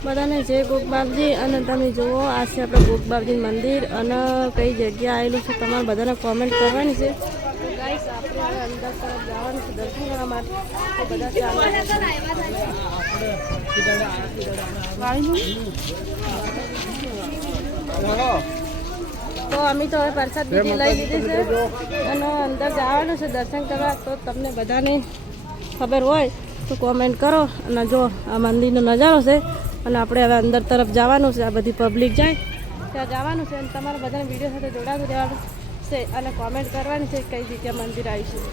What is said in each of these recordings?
બધાને જય ગોપબાપજી અને તમે જુઓ આ છે આપણે ગોપબાપજી મંદિર અને કઈ જગ્યા આવેલું છે તમારે બધાને કોમેન્ટ કરવાની છે. તો ગાઈસ આપણે હવે અંદર તરફ જવાનું છે દર્શન કરવા માટે તો બધા ચાલો તો અમે તો હવે પ્રસાદ બીજી લઈ લીધી છે અને અંદર જવાનું છે દર્શન કરવા તો તમને બધાને ખબર હોય તો કોમેન્ટ કરો અને જો આ મંદિરનો નજારો છે અને આપણે હવે અંદર તરફ જવાનું છે, આ બધી પબ્લિક જાય. ત્યાં જવાનું છે અને તમારે બધાને વીડિયો સાથે જોડાતું રહેવાનું છે અને કોમેન્ટ કરવાની છે કઈ જગ્યા મંદિર આવીશું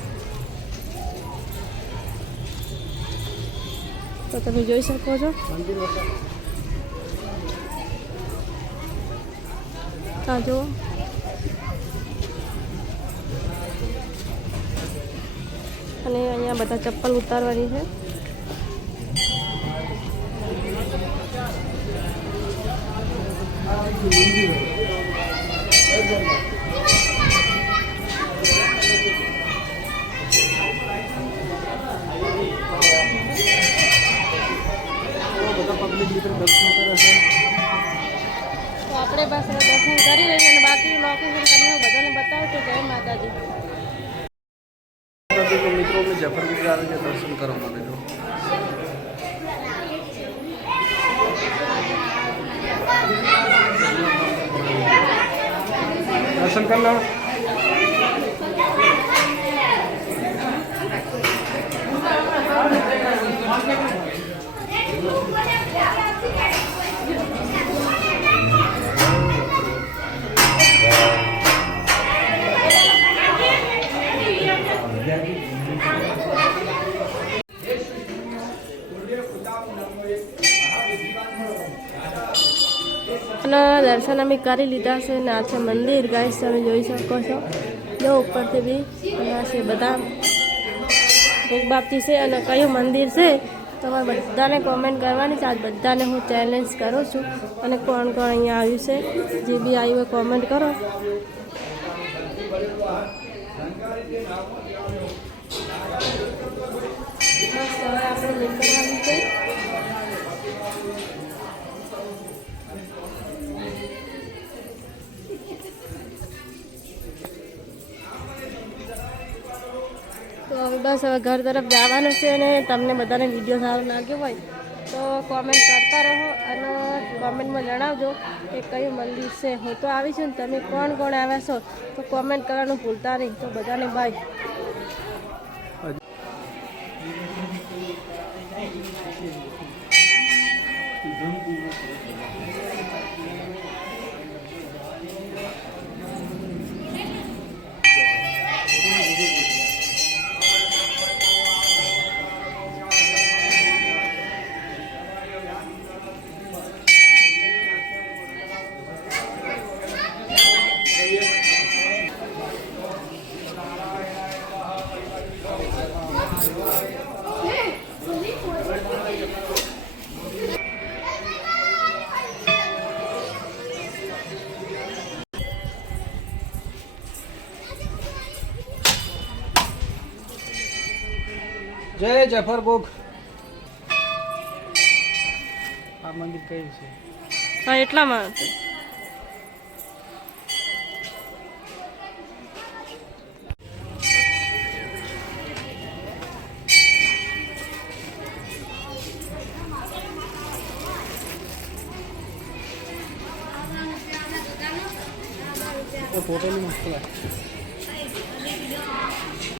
તો તમે જોઈ શકો છો. હા, જુઓ. અને અહીંયા બધા ચપ્પલ ઉતારવાની છે. આપણે બસ દર્શન કરી લઈએ અને બાકી લોકેશન તમને હું બધાને બતાવું તો જય માતાજી. મિત્રો, અમે આવે દર્શન કરવા માટે દર્શન કરી લો અને દર્શન અમે કરી લીધા છે ને આ મંદિર ગાઈસ તમે જોઈ શકો છો. જો ઉપરથી બી આ છે બધા ભોગબાપતી છે અને કયું મંદિર છે, તમારે બધાને કોમેન્ટ કરવાની છે. આજ બધાને હું ચેલેન્જ કરું છું. અને કોણ કોણ અહીંયા આવ્યું છે, જે બી આવ્યું હોય કોમેન્ટ કરો. આપણે બસ હવે ઘર તરફ જવાનું છે અને તમને બધાને વીડિયો સારો લાગ્યો હોય તો કોમેન્ટ કરતા રહો અને કોમેન્ટમાં જણાવજો કે કયું મંદિર છે. હું તો આવી છું ને તમે કોણ કોણ આવ્યા છો તો કોમેન્ટ કરવાનું ભૂલતા નહીં. તો બધાને બાય જય જફર ગોગ. આ મંદિર કયું છે? હા એટલામાં. ફોટોની મસ્ત લાગે